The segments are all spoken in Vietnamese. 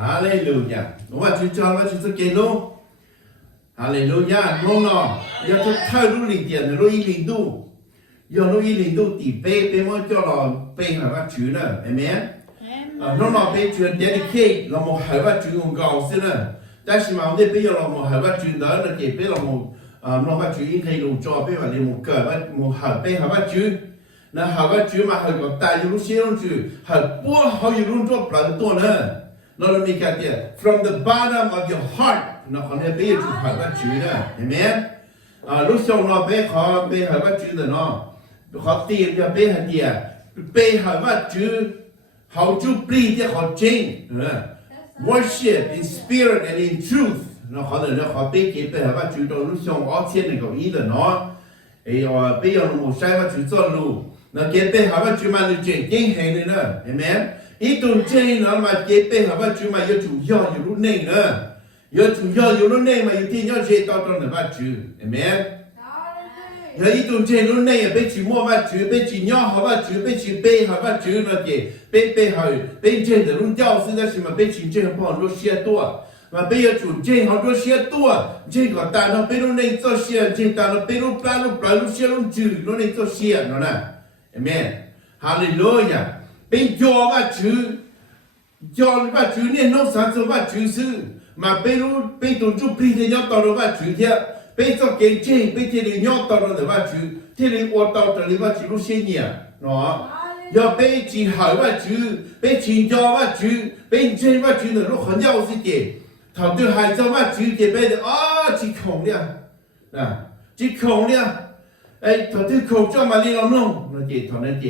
哈利路亚，我就叫我就是给路，哈利路亚，弄了，要做太路里点的路一零度，要路一零度底背我叫了背海ว่า主呢，amen。弄了背主 dedicate เรา冇海ว่า主用高先呢，但是嘛我哋背要เรา冇海ว่า主呢，เราเก็บ背เรา冇เราว่า主ยิ่งให้รู้จอ背ว่าเรา冇เกิดว่า冇หา背海ว่า主นะหาว่า主มาหาก็ตายอยู่รู้เสียรู้主หาปัวเขาอยู่รู้จอปลาตัว呢。เรามีการเดีย from the bottom of your heart นะคนนี้เป็นจุดหายว่าจืดนะเห็นไหมลูกชงเราเป็นขอเป็นหายว่าจืดเนาะขอตีจะเป็นหายเดียเป็นหายว่าจืดเขาจูปลีที่เขาจริงนะ worship in spirit and in truth นะเขาเนี่ยเขาเป็นเก็บเป็นหายว่าจืดตรงลูกชงอ้อเทียนในเก้าอี้เนาะไอ้เป็นอย่างหมู่ใช้ว่าจืด做路นะเก็บเป็นหายว่าจืดมาเลยจริงจริงเห็นเลยนะเห็นไหมอีตุนเจนนะมาเก็บไปหาว่าจุมา有主要有路内呢有主要有路内嘛有天要接到到那把主amen有一ตุนเจน路内被主摸把主被主鸟好把主被主背好把主那个被好被这的路掉是在什么被主这不好多些多嘛被有主这好多些多这个大到被路内做些这大到被路plan路些路主路内做些喏呢 amen 哈利路亚เป็นยอว่าจือยอว่าจืเนี่ยน้องสาวจะว่าจืซื้อมาเป็นรู้เป็นตุนจุปีที่ยอต่อเราว่าจืเทียเป็นตัวเก่งจริงเป็นที่เรียนยอต่อเราแต่ว่าจืที่เรียนอวดต่อแต่เรียนว่าจืรู้เสียเนี่ยเนาะยอเป็นจีหายว่าจืเป็นจียอว่าจืเป็นเจนว่าจืเนี่ยรู้ขันยาวสิเจถามตัวหายจะว่าจืเจเป็นอ๋อจีของเนี่ยนะจีของเนี่ยไอ้ถามตัวของเจ้ามาเรียนเราน้องนะเจถามนั่นเจ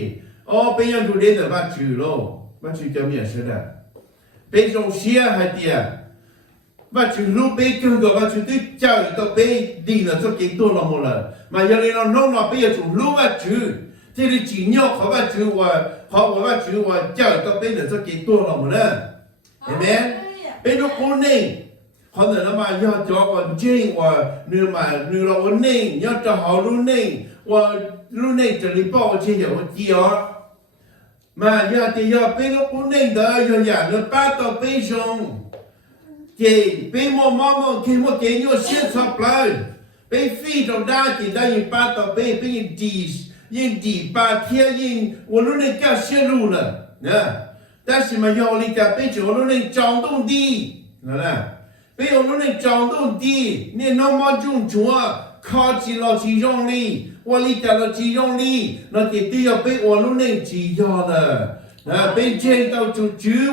哦，别人都练得把酒咯，把酒叫咩事的？别种些还的，把酒路别跟个把酒对教育到别练了就更多了么了，嘛要练了弄了别种路把酒，这里几鸟好把酒好把酒教育到别了就更多了么了，对没？别种国内。可能他妈要找个精你嘛你老我内要找好路内路内这里报这些我记哦。mà giờ thì giờ bên lúc cũng nên đợi giờ nhà nó bắt đầu bên sông thì bên mò khi một cái nhau xuyên sập lại bên phi trong đa thì đã nhìn bắt đầu bên đi ba thiên nhìn我lúc này叫xuyên路了呢但是嘛要你家bên chỗ lúc này trọng动đi nè bên lúc này trọng động đi nên nó mà chung chúa靠chỉ lo chỉ用力我里家了只用力，那弟弟要被我路内只要了，被见到就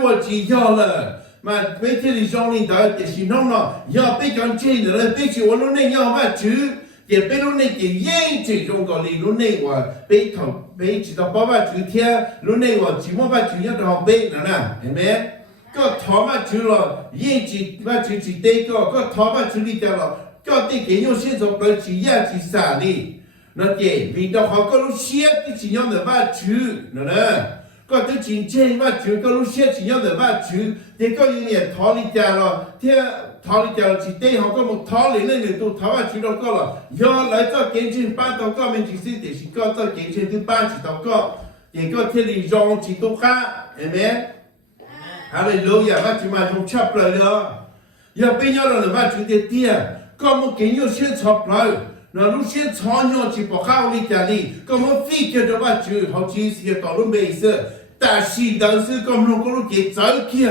我只要了，嘛被这里用力的也是弄了，要被讲见的了，被去我路内要嘛主，也被路内也验证中国里路内我被头被知道爸爸主天路内我只么把主要好被呢，对没？个头嘛主了，验证嘛主只对个头嘛主里掉了，个对给用现在不只验只啥哩。nó kể vì đó họ có lúc xiết cái chỉ nhau để ba chữ nữa nè có cái chỉ trên ba chữ có lúc xiết chỉ nhau để ba chữ thì có những người thọ lý trả rồi thì thọ lý trả chỉ đây họ có một thọ lý lên người tu thọ ba chữ đâu có là do lại cho kiến trên ba tàu có mình chỉ xin để chỉ có cho kiến trên thứ ba chỉ tàu có thì có thiên lý dòng chỉ tu khác amen hallelujah ba chữ mà không chấp lại nữa giờ bây giờ là ba chữ tiếp theo có một cái nhiều xuyên chấp lại那路线长远去不好理家里，咁么飞叫做把酒好几时个道路没事，但是咁路个路给走起，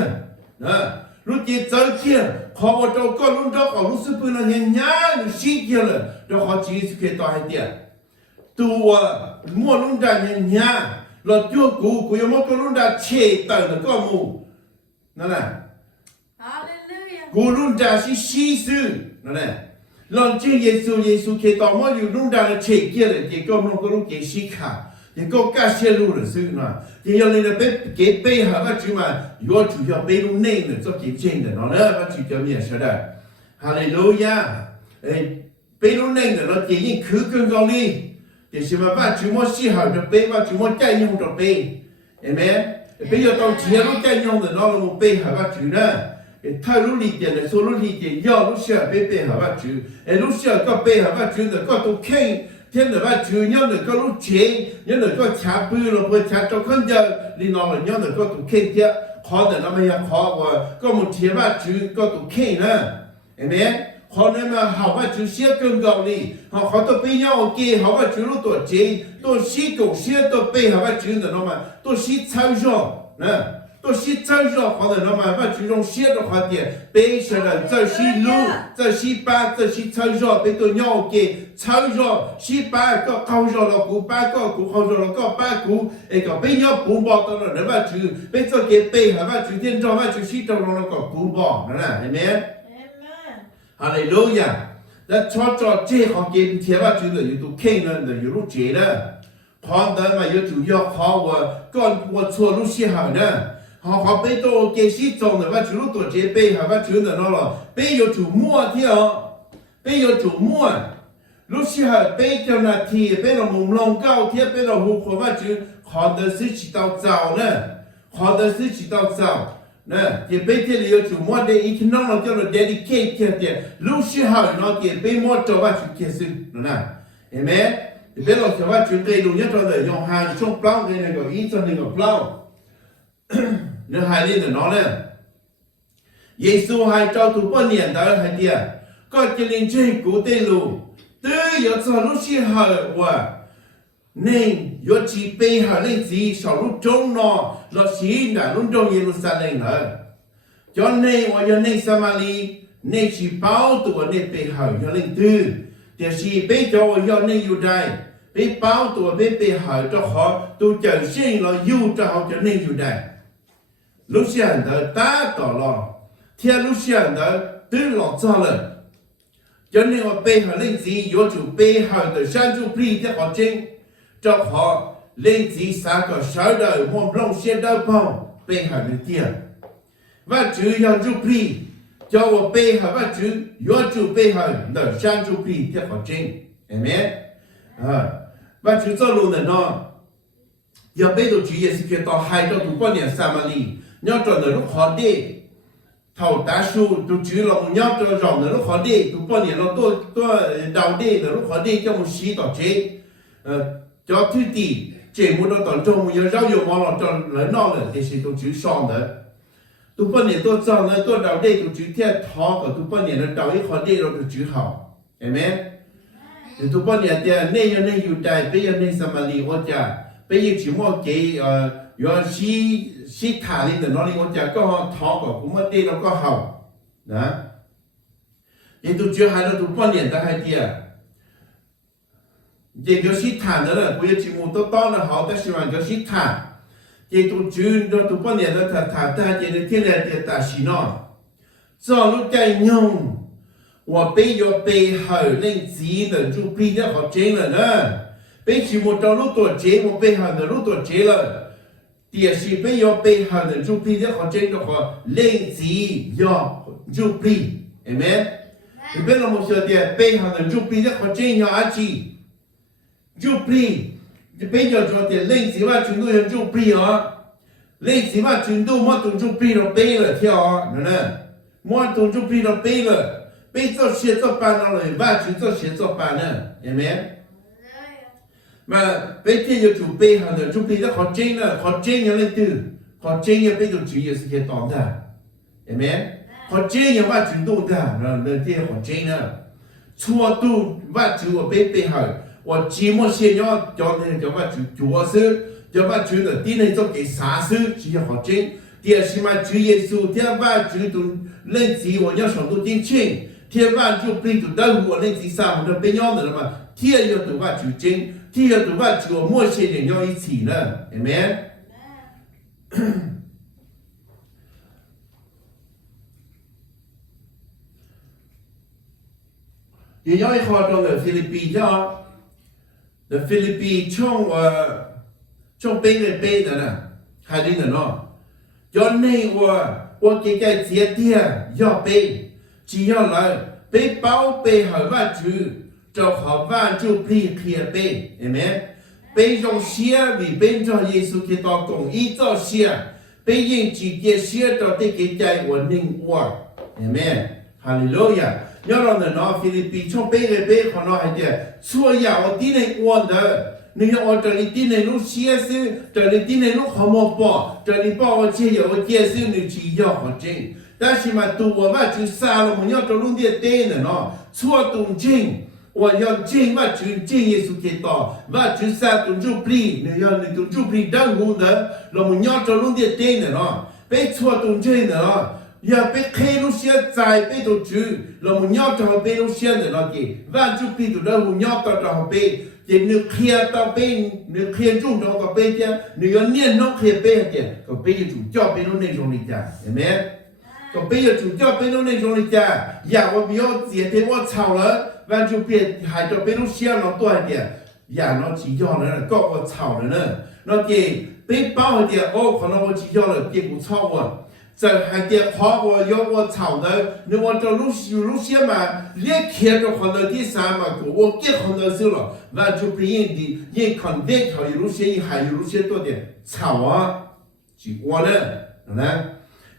路给走起，好我到个路到个路是不能人家路死去了，就好几时个到一点，都莫路在人家，老叫古有么个路在切到的个木，那呢？古路在是西施，那呢？lần trước Giêsu khi tao mớiอยู่รุ่งđàn chế kia là chỉ có một cái lúc cái xí khả chỉ có cả xe lu là sự mà thì giờ này là cái bê hả các chú mà do chủ yếu bê lu nên là cho cái trên là nó nữa các chú cho mình sẽ đấy Hallelujah bê lu nên là nó chỉ những khứ cơn gạo đi thì sự mà các chú muốn xí hảo được bê các chú muốn chạy nhau được bê amen bây giờ tao chỉ lúc chạy nhau thì nó là một bê hả các chú nữa太努力点的，说努力点，要努些别别好吧主，努些个别好吧主的个都看，天的话主要能够路钱，要能够查不了不查着看着，你那么要能够读看的，考的那么要考我，个目前话主个读看呢，对没？考那么好话主写更高哩，好多别要给，好话主路多钱，多写狗写多背，好话主的那么多写操作，都是真是好的，那么把这种写的话的，背下来这些路，这些把这些操作，被都要给操作，是把个考上了股，把个股考上了个把股，那个被要补报到了，那么就被这给背，那么就天朝嘛就是到了那个补报，对没？哈利路亚！那创造这行给天嘛，就是有都看了的，有路接了，看的嘛有主要考我，干我错路写好呢。好被到给西装的话，就路多这背，还把就那了，背有主摸条，背有主摸，路西还背叫那铁，背了木龙高铁，背了虎口嘛就好的是起到早呢，好的是起到早，这背铁里有主摸的，一天弄了叫了 dedicate 的，路西还那给背摸着话就开始，对没？背了就话就给路人着的用hand从 plow 给那个一着那个 plow。那海里的哪呢？耶稣还照读半年的海地，个吉林这古的路，都要走路去好哇。你要去背好那字，上路中咯，落西那路中耶路撒冷了。叫你我要你撒玛利，你去包多你背好要你读，就是背着我要你有带，背包多背好就好，都叫信了有就好叫你有带。路线的达到了，天路线的都老早了。叫你我背好领子，要就背好的山猪皮的好精，这好领子三个小的我不用写到包，背好的点。我就要猪皮，叫我背好我就要就背好的山猪皮的好精，对没？我就走路的呢，要背到主也是去到海到读半年3万里。nhớ cho nó lúc khó đi thầu đá su tụ chữ lòng nhớ cho rộng nó lúc khó đi tụ bao nhiêu nó tôi đầu đi nó lúc khó đi cho một xí tỏ chế cho thứ tỷ chế một đó tận trong một giờ rau dầu món là cho lấy nó là thì sẽ tụ chữ son đó tụ bao nhiêu tôi cho nó tôi đầu đi tụ chữ thiệt khó của tụ bao nhiêu nó đầu ít khó đi rồi tụ chữ hảo hiểu không? Tụ bao nhiêu thì nên yêu đại bây giờ nên sao mà li hoa cha bây giờ chỉ mua cái有西塔里的那里我讲刚好淘个，我们对了个好，也都觉还都半年的还的，这个西塔的了，不要节目都当了好，但是玩个西塔，这都觉都半年的他，但这个天来的大西呢，走路该用，我背要背好，令自己的就背得好真了呢，背节目到路多节目背好的路多节了。也是不要背后的就背的好真的话，令自要就背，amen。你别那么晓得背后的就背的好真要阿记，就背，你别要说的令自话全都要就背啊，令自话全都莫动就背了背了跳啊，对不对？莫动就背了背了，背做写作班了，话全做写作班呢，amen。mà bây giờ yo chủ bê hàng nữa chủ bê đó họ trên nhau lên từ họ trên nhau bây giờ chủ yếu sự kiện tóm ta, amen họ trên nhau và chủ động ta là lần thứ họ trên nữa chua tu và chủ ở bê hàng và chỉ một xe nhau cho nên cho và chủ sư cho và chủ là tin hay cho cái xã sư chỉ họ trên thì là mà chủ Giêsu thì và chủ tu lên gì và nhau sống tu chính chính thì và chủ bê tu đâu của lên gì sao mà bên nhau nữa mà thì là tu và chủ chính第二的话，只有某些人要一起了，amen。也要一好多的菲律宾叫，的菲律宾从北的北的呢，海里的喏，叫你我给个节点要背，只要来背包背好万主。就好万就被撇背，对没？背上写为背上耶稣基督公义做写，背人直接写到这个在我灵活，对没？哈利路亚！ nhớ rồi nó Philippines trong bê còn nó hay đi xua dạo tí này quan đó nên ở trở đi tí này lúc xia sư trở đi tí này lúc họ một bỏ trở đi bỏ ở chia ở chia sư nên chỉ do họ chính但是嘛赌我嘛就杀了我要走路的对呢喏错动静我要进嘛就进耶稣基督嘛就杀动就不你要你动就不当红的了我要走路的对呢喏被错动静呢喏要被开路线在被都住了我要走被路线的那个万就被都了我要到走被也你开到被你开中到个被的你要念弄开被的个被就叫被路那种里家对没còn bây giờ chủ cho bên lúc này rồi cha nhà của biểu diễn thế của chào lớn và chủ biệt hai cho bên lúc xe nó tuổi thì nhà nó chỉ cho nó là có của chào nữa nó kì bên bao thì ô còn nó chỉ cho là kì của chào của giờ hai kì khó của yếu của chào đó nếu mà cho lúc xe mà liếc kia cho còn đời thứ sáu mà của kia còn đời xưa rồi và chủ biệt thì yên còn biết họ lúc xe hai lúc xe tuổi thì chào á chỉ qua nữa nè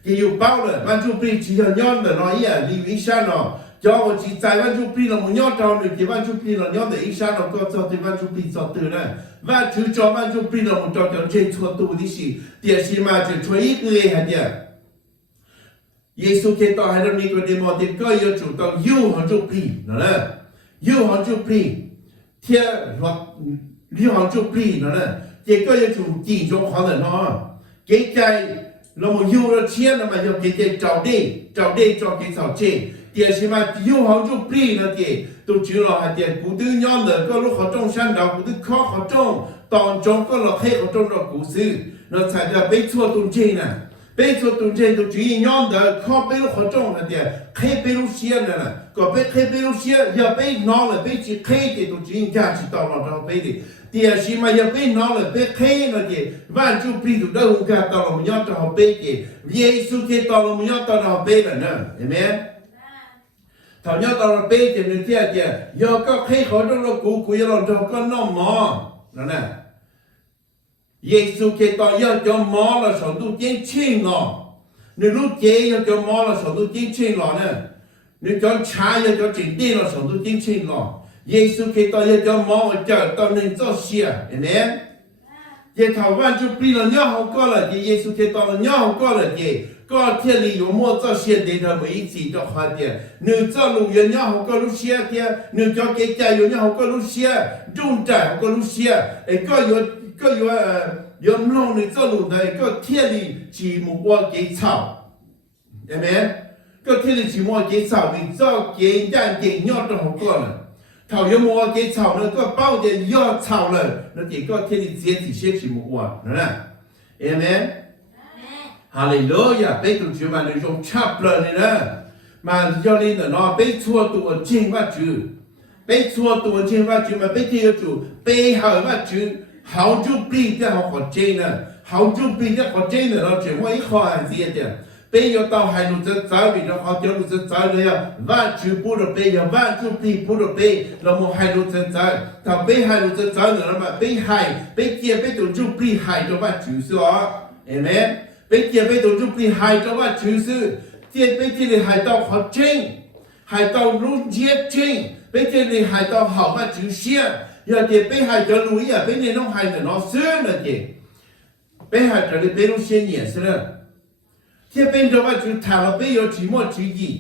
cái yêu bao rồi, văn chú pri chỉ là nhon để nói à, lý ý sao nó, cho một chỉ tại văn chú pri là một nhon tròn được, cái văn chú pri là nhon để ý sao nó có cho thì văn chú pri cho từ này, và chú cho văn chú pri là một trò trò trên chùa tu đi xí, tiền xí mà chỉ cho ít người hả nhỉ? Giêsu Kitô hay là Nicodemo thì có yêu chủ tao yêu hàng chú pri, nó nè, yêu hàng chú pri, theo luật yêu hàng chú pri nó nè, thì có yêu chủ chỉ cho khó là nó, cái trái là một yêu là chia là mà yêu cái trào đi cho cái trào chế tiền gì mà yêu họ chụp pri là gì tôi chỉ là hạt tiền cụ tư nhon là có lúc họ trong sân đầu cụ tư khó họ trong toàn trong có là hay họ trong là cụ sư nó thành ra bây chua tuần chế nè bây chua tuần chế tôi chỉ nhon là khó bây lúc họ trong là tiền hay bây lúc xia nè còn bây hay bây lúc xia giờ bây nó là bây chỉ hay thì tôi chỉ cả chỉ tao là tao bây thì tiền gì mà giờ bây nó là bây hay là gì và chụp pri tôi đâu không cả tao là nhon tao bây gì Giêsu khi tao là nhon tao bây là nè amen thằng nhớ tao là bây thì mình kia kìa giờ có khi khỏi trong nó cụ giờ làm cho con nó mò đó nè Giêsu khi tao giờ cho mò là sống tu chiến chiến nó nếu lúc chế giờ cho mò là sống tu chiến chiến nó nè nếu cho trái giờ cho chỉnh đi là sống tu chiến chiến nó Giêsu khi tao giờ cho mò mà chờ tao nên cho xia amen giờ thảo văn chú pi là nhớ không có là gì Giêsu khi tao là nhớ không có là gì có thiên lý有么做现代的每一次都好点，你做路人家好个路线的，你叫给家有人好个路线，中站好个路线，哎，有弄你做路的，个天理寂寞我给炒，对没？个天理寂寞给炒，你做给人给鸟都好个了。头有么给炒呢？个包的要炒了，那这个天理直接直接寂寞我，是吧？Amen。Hallelujah, bây giờ chúng ta nên dùng chắp lời này nè, mà cho nên là nó bây chua tụ ở trên vắt chữ, bây chua tụ ở trên vắt chữ mà bây giờ chủ bây hở vắt chữ, hậu chú bi cho họ còn trên nè, hậu chú bi cho còn trên nè nó chỉ có ít khó hàng gì vậy, bây giờ tao hay lúc rất giáo vì nó họ cho lúc rất giáo đấy à, vắt chữ bù được bây giờ vắt chú bi bù được bây là một hai lúc rất giáo, thằng bây hai lúc rất giáo nữa mà bây hai bây kia bây tụ chú bi hai cho vắt chữ xóa, amen. Bây giờ bây giờ chúng bị hại cho bạn chữ sư, tiền bây giờ thì hại tao học chính, hại tao lúc giết chính, bây giờ thì hại tao học bạn chữ xia, giờ thì bây hại cho lùi à, bây giờ nó hại là nó sướng là gì, bây hại cho đến bây lúc xia nhẹ sướng, thì bây giờ bạn chữ thả là bây giờ chỉ một chữ gì,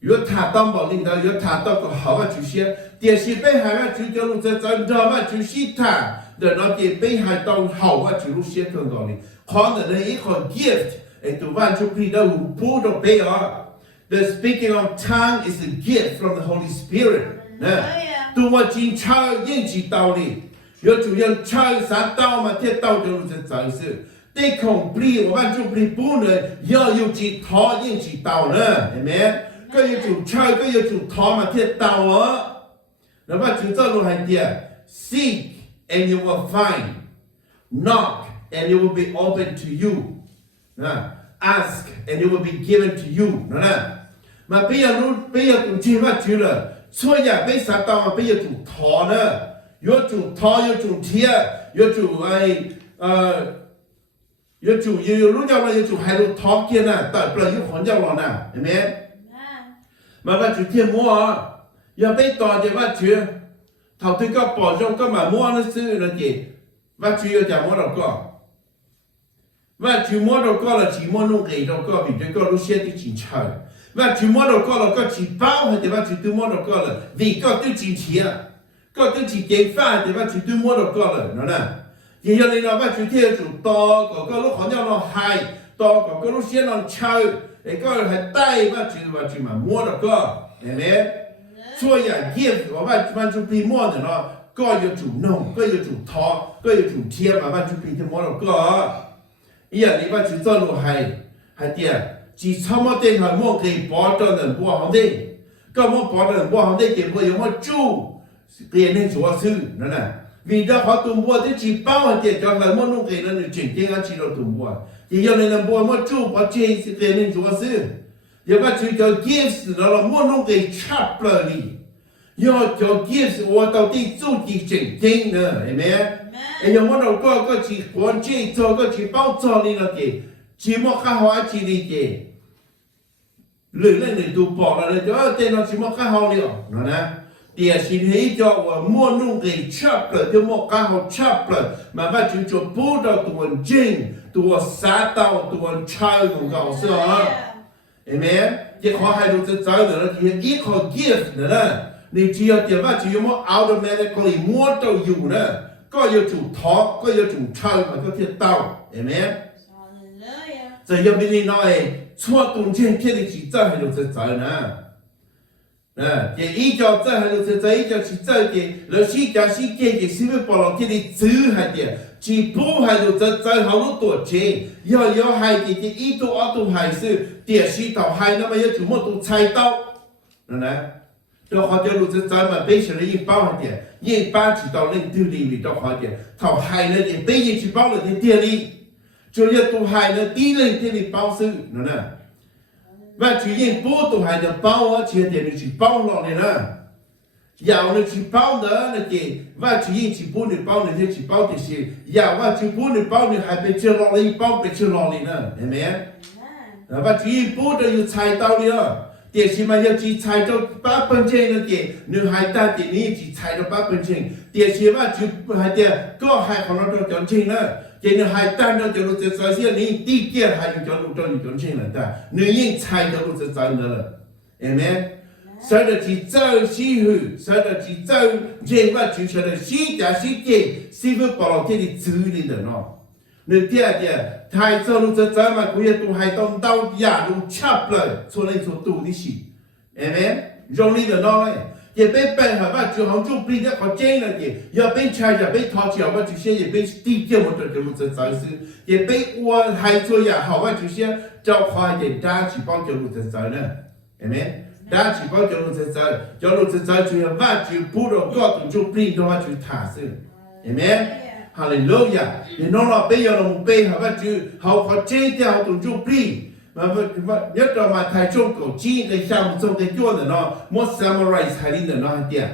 nếu thả tao bảo linh đạo, nếu thả tao có học bạn chữ xia, tiền sĩ bây hại bạn chữ cho lúc giờ cho bạn chữ xia thả, để nó thì bây hại tao học bạn chữ lúc xia thường gọi này. Khó là lấy một gift để tụi bạn chụp hình đâu bù đồ bé ở. The speaking of tongue is a gift from the Holy Spirit. Nè, tụi bạn chỉ chơi những chỉ tao đi. Nếu chủ nhân chơi sáng tao mà thiết tao cho nó sẽ giải sự. Để không bị của bạn chụp hình bù nữa, giờ yêu chỉ thọ những chỉ tao nữa. Amen. Có yêu chủ chơi, có yêu chủ thọ mà thiết tao á. Nếu bạn chủ cho nó hành tiền, seek and you will find. Knock and it will be open to you. Ask and it will be given to you. Mà bây giờ cũng chỉ phát chữ là xua nhà bây giờ tao mà bây giờ chủ thọ nữa. Yếu chủ thọ, yếu chủ thiệt, yếu chủ ai yếu chủ yếu lúc nhau là yếu chủ hai lúc thọ kia nè, tại là yếu khốn nhau rồi nè. Amen. mà vắt chữ thiên mua giờ bây tỏ thì vắt chữ thầu thứ có bỏ trong có mà mua nó sư là gì vắt chữ giờ mua đâu có vắt chữ mua đâu có là chỉ mua nông nghề đâu có vì cái có lúc xe thì chỉ chờ vắt chữ mua đâu có là có chỉ bao hay thì vắt chữ tư mua đâu có là vì có tư chỉ tiền có tư chỉ kế pha thì vắt chữ tư mua đâu có là nó nè thì giờ này nó vắt chữ thiên chủ to có lúc họ nhau nó hay to có lúc xe nó chơi để có hay tay vắt chữ mà mua đâu có nè所以gift 我们就比么的咯，各有主弄，各有主掏，各有主贴嘛，就比的么了个。伊啊，你把就走路还点，只差么点还么给包着人不好的，个么包着人不好的，给不有么煮，别人做事，那呢？vì đó họ tụm bùa thì chỉ bao tiền cho người mua nông cái nó chuyển tiền ăn chỉ đâu tụm bùa, thì giờ này là bùa mua chu bao tiền thì tiền nên做事。要把这个 gifts 那了莫弄给插了里，要叫 gifts 我到底做的正经呢，係咪？哎呀，我那個去關鍵做個去包裝你那嘅，只莫看好一啲嘅，你都บอก了，就對那只莫看好了，喏呢？第二是你叫我莫弄給插了，就莫看好插了，慢慢就做不到ตัวจริงตัวสา到ตัวใช่ของเขา是吧？Amen. จะขอให้ดูจะเจอเดี๋ยวที่อีกขอ gift นะนี่จีเอาเดี๋ยวว่าจีมัน automatically มั่วตัวอยู่นะก็要ถูกทอก็要ถูกเช่ามันก็เทียบเต้า Amen. จะยังไม่ได้น้อยชั่วตรงเช่นที่จีเจอให้ดูจะเจอนะจะอีกจะเจอให้ดูจะเจออีกจะจีเจอเกี่ยแล้วชีจะชีเกี่ยที่สิบปอนด์ที่ได้ซื้อให้เดียจีปูให้ดูจะเจอเขารู้ตัวเจ要ให้ที่อีตัวให้ซื้อเดี๋ยวชีต่อให้นะมันจะจุ่มตัวใช้เต้านะเจ้าเขาจะรู้จะเจอมาเป็นเฉลี่ยยิ่งเป้าให้เดียวยิ่งป้าจีต่อเล่นตื้อดีเจ้าเขาเดียวต่อให้นะเดี๋ยวเป็นยิ่งจีเป้าเลยที่เดียวนี้จะเรียกตัวให้นะตีเล่นที่นี่เป้าซื้อนะว่าจียิ่งปูตัวให้จะเป้าเชื่อเดี๋ยวนี้จีเป้าหรอกเลยนะ要你去包的那个，我去引起不能包的，去包的是，要我去不能包的，还被吃老了，包被吃老了呢，对没？我去引不的有猜到的了，但是嘛要去猜到8%那个，你还打的你去猜到8%，但是嘛就还的ก็还可能到จนชิงนะแต่你还打到就รู้จะใจเสียนี่ตีเกียร์还有จนรู้จนชิง了的，你ยิ่ง猜就รู้จะใจนั่นแหละเห็นไหม所以去走西去，所以去走，这我就说的西家西街，是不保了这里处理的喏。你第二点，太走路这怎么可以都还当到亚路插了，出来做多的事，哎没？容易的喏嘞。也被背后吧，就好就被那好正了的，要被拆着被掏起来，我就些也被低点我都就这走势，也被我还做也好，我就些找快点打去帮就路这走呢，哎没？大家去包叫路在走，叫路在走就要挖就不着高度就变的话就踏实，对没？哈利路亚！你弄了背要弄背，好吧就好好这点好动就变，nhất là mà thầy trong cổ chi cái sao trong cái chỗ này nó một summarize hay đi nó hay tiền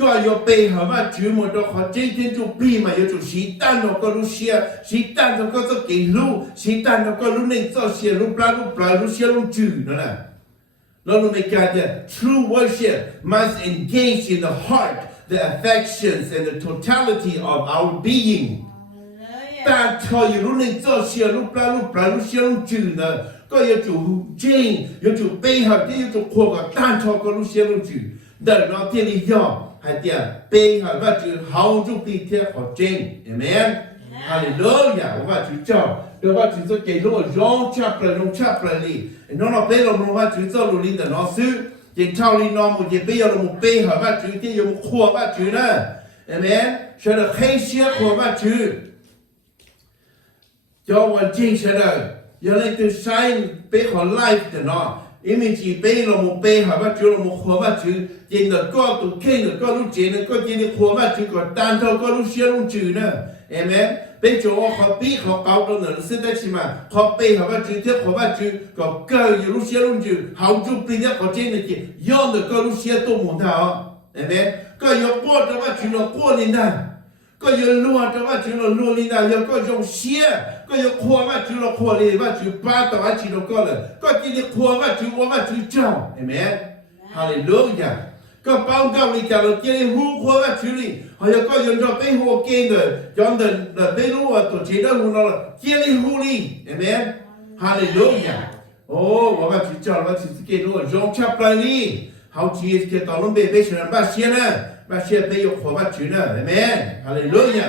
ก็ยกไปหาว่าจุดมันต้องขอเจนเจนจุดปีมาอยู่จุดสีตันเราก็รู้เสียสีตันเราก็ต้องเกี่ยวรู้สีตันเราก็รู้ในเจ้าเสียรู้ปลารู้เสียรู้จืดนั่นแหละเรารู้ในการจะ true worship must engage in the heart the affections and the totality of our being แต่เธออยู่รู้ในเจ้าเสียรู้ปลารู้เสียรู้จืดนะก็อยู่จุดเจนอยู่จุดไปหาที่อยู่จุดขวกับตันเธอก็รู้เสียรู้จืดแต่เราที่นี่ยอมให้เดียไปหาว่าจุดเฮาจุดปีเทียขอเจนเห็นไหมฮาเลลูยาว่าจุดเจ้าเดี๋ยวว่าจุดจะเกี่ยวกับร้องชับเลยน้องเราไปเราว่าจุดเจ้าลุลินแต่น้องซื้อเจ้าเท่าลีน้องมันจะไปเราไปหาว่าจุดที่อยู่ขวบว่าจุดนะเห็นไหมเชื่อเลยให้เชื่อขวบว่าจุดเจ้าวันจริงเชื่อเลยอย่าเลยตัวใช้ไปขอไลฟ์แต่น้อง因为只背了么背，好吧，就了么活吧就，见到高度看到高度见到高见的活吧就个单头高度小路就呢，哎没，背着我好背好高度呢，现在起码好背好吧就这活吧就个高一路小路就，好就背的好见的见，样的高路小多么大哦，哎没，个要过着吧就了过年的。ก็ยังรัวแต่ว่าถึงเรารัวนี่นะยังก็ยังเสีย ก็ยกครัวว่าชื่อเราครัวเลยว่าชื่อป้าแต่ว่าชื่อเราก็เลยก็กินในครัวว่าชื่อว่าชื่อเจ้าเห็นไหมฮาเลลูยาก็เป้าเก้าลิจาเรากินในหูครัวว่าชื่อลิเขาจะก็ยนต์ไปหัวเกณฑ์เลยย้อนเดินไปรู้ว่าตัวเชื่อได้หูเรากินในหูลิเห็นไหมฮาเลลูยาโอ้ว่าชื่อเจ้าว่าชื่อเกณฑ์รู้จงชับไปนี่เขาชี้เกณฑ์ตอนนั้นไปเชื่อบ้าเชื่อนะบ้าเชื่อไปยกครัวว่าชื่อนะเห็นไหมฮาเลลูยา